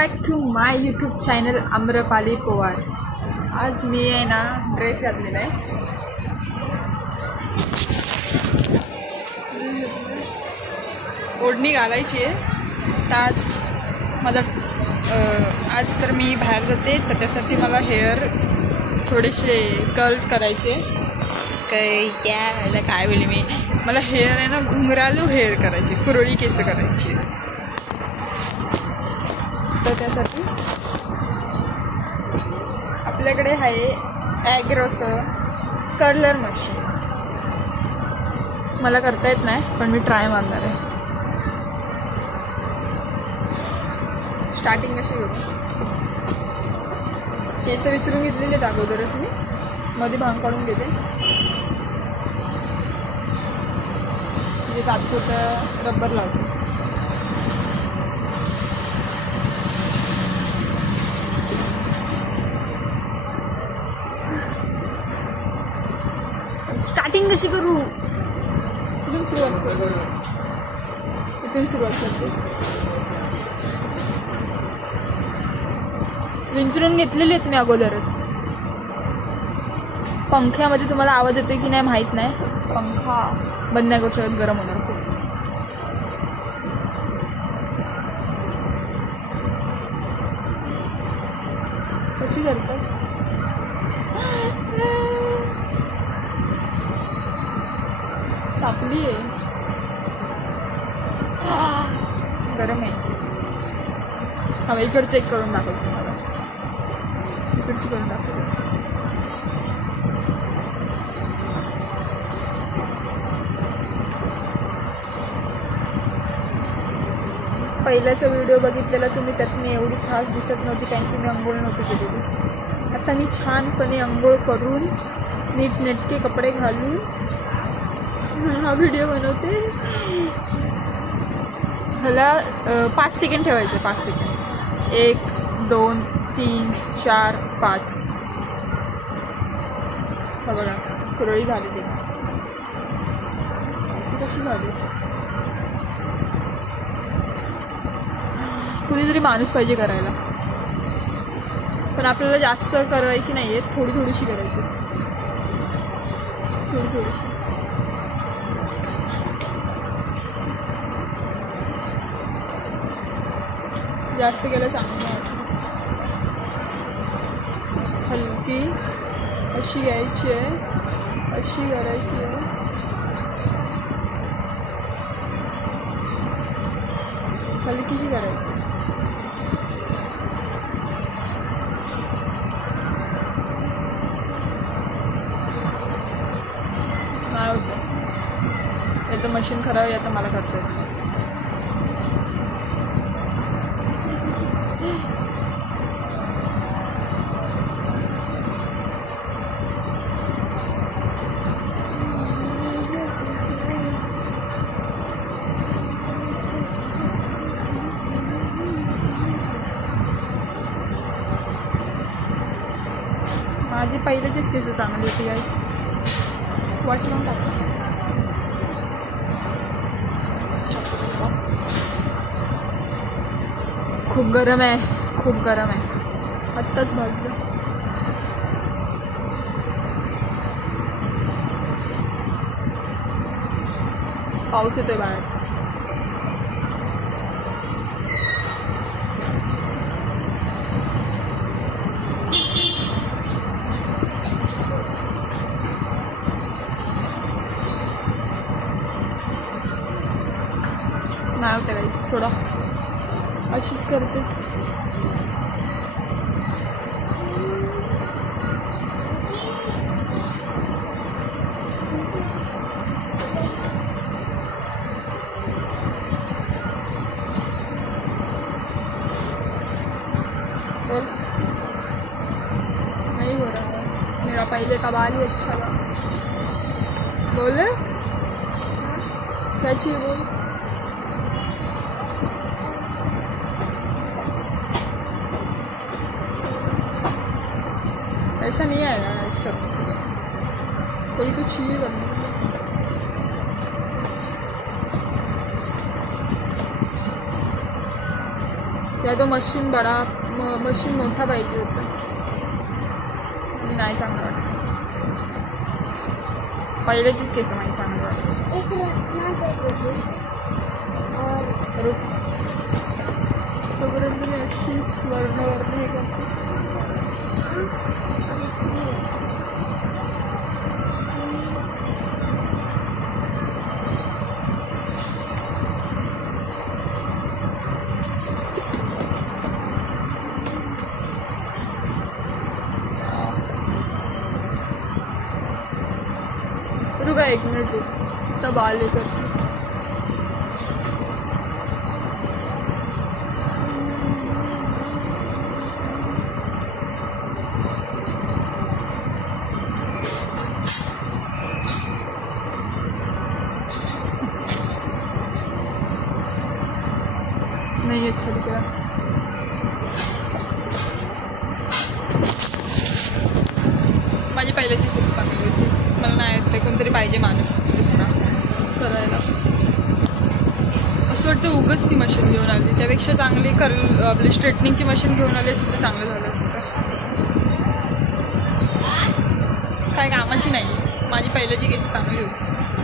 Back to my YouTube channel Amrapali Pawar. आज मी आहे ना ड्रेस घातलेला आहे। ओढणी घालायची आहे तर आज तर मी बाहेर जाते तर त्यासाठी मला हेअर थोडेसे कर्ल करायचे। काय बोलले मी, मला हेअर आहे ना घुंगरालू हेअर करायचे, कुरळी केस करायची। तर त्यासाठी आपल्याकडे आहे ॲग्रोचं कर्लर मशीन। मला करता येत नाही पण मी ट्राय मारणार आहे। स्टार्टिंग कशी घेऊ, केस विचारून घेतलेले अगोदरच मी मध्ये भांग काढून घेते। म्हणजे तात्पुरतं रबर लावते। स्टार्टिंग कशी करू, इथून सुरुवात करते। विंचरून घेतलेले आहेत मी अगोदरच। पंख्यामध्ये तुम्हाला आवाज येतोय की नाही माहित नाही, पंखा बंद नाही करू शकत, गरम होणार खूप। कशी करतात तापली आहे, गरम आहे। हा इकडचं चेक करून दाखवतो तुम्हाला, इकडची करून दाखवतो। पहिल्याचा व्हिडिओ बघितलेला तुम्ही, त्यात मी एवढी खास दिसत नव्हती कारण की मी अंघोळ नव्हती केलेली। आता मी छानपणे अंघोळ करून नीटनेटके कपडे घालून हा व्हिडिओ बनवते। ह्याला 5 सेकंड ठेवायचे, 5 सेकंड। 1 2 3 4 5। हा बघा कुरळी झाली ते, अशी कशी झाली। कुणीतरी माणूस पाहिजे करायला, पण आपल्याला जास्त करायची नाही आहे, थोडी थोडीशी करायची, थोडी थोडीशी। जास्त केलं चांगलं वाटतं। हलकी अशी घ्यायची आहे, अशी करायची आहे। हलकीशी करायची। काय होतं, या तर मशीन खराब आहे, आता मला करता येत नाही। माझी पहिल्याचीच केस चांगली होती गाईच, वाटून टाकतो। खूप गरम आहे, खूप गरम आहे, आत्ताच भाजलं। पाऊस येतोय बाहेर। नाही होते काही सोडा, अशीच करते। बोल, नहीं हो रहा है मेरा पहले का बाल ही अच्छा था। बोल क्या चाहिए, बोल। ऐसा नहीं आएगा इसका, कोई तो चाहिए करने के लिए। या तो मशीन मशीन मोठा पाहिजे होता आणि नाही चांगलं वाटत. पहिल्याचीच केस नाही चांगलं वाटत. एक रसना दे तोपर्यंत मी अशीच वर्ण हे करते. रुका 1 मिनट रुक, तब आले करते. नहीं अच्छा दिख रहा. माझी पहिल्याची खूप चांगली होती. मला नाही येत ते, कोणतरी पाहिजे माणूस दुसरा करायला. असं वाटतं उगाच ती मशीन घेऊन आली, त्यापेक्षा चांगली आपली स्ट्रेटनिंगची मशीन घेऊन आली असती तर चांगलं झालं असतं. काय कामाची नाही, माझी पहिल्याची केस चांगली होती.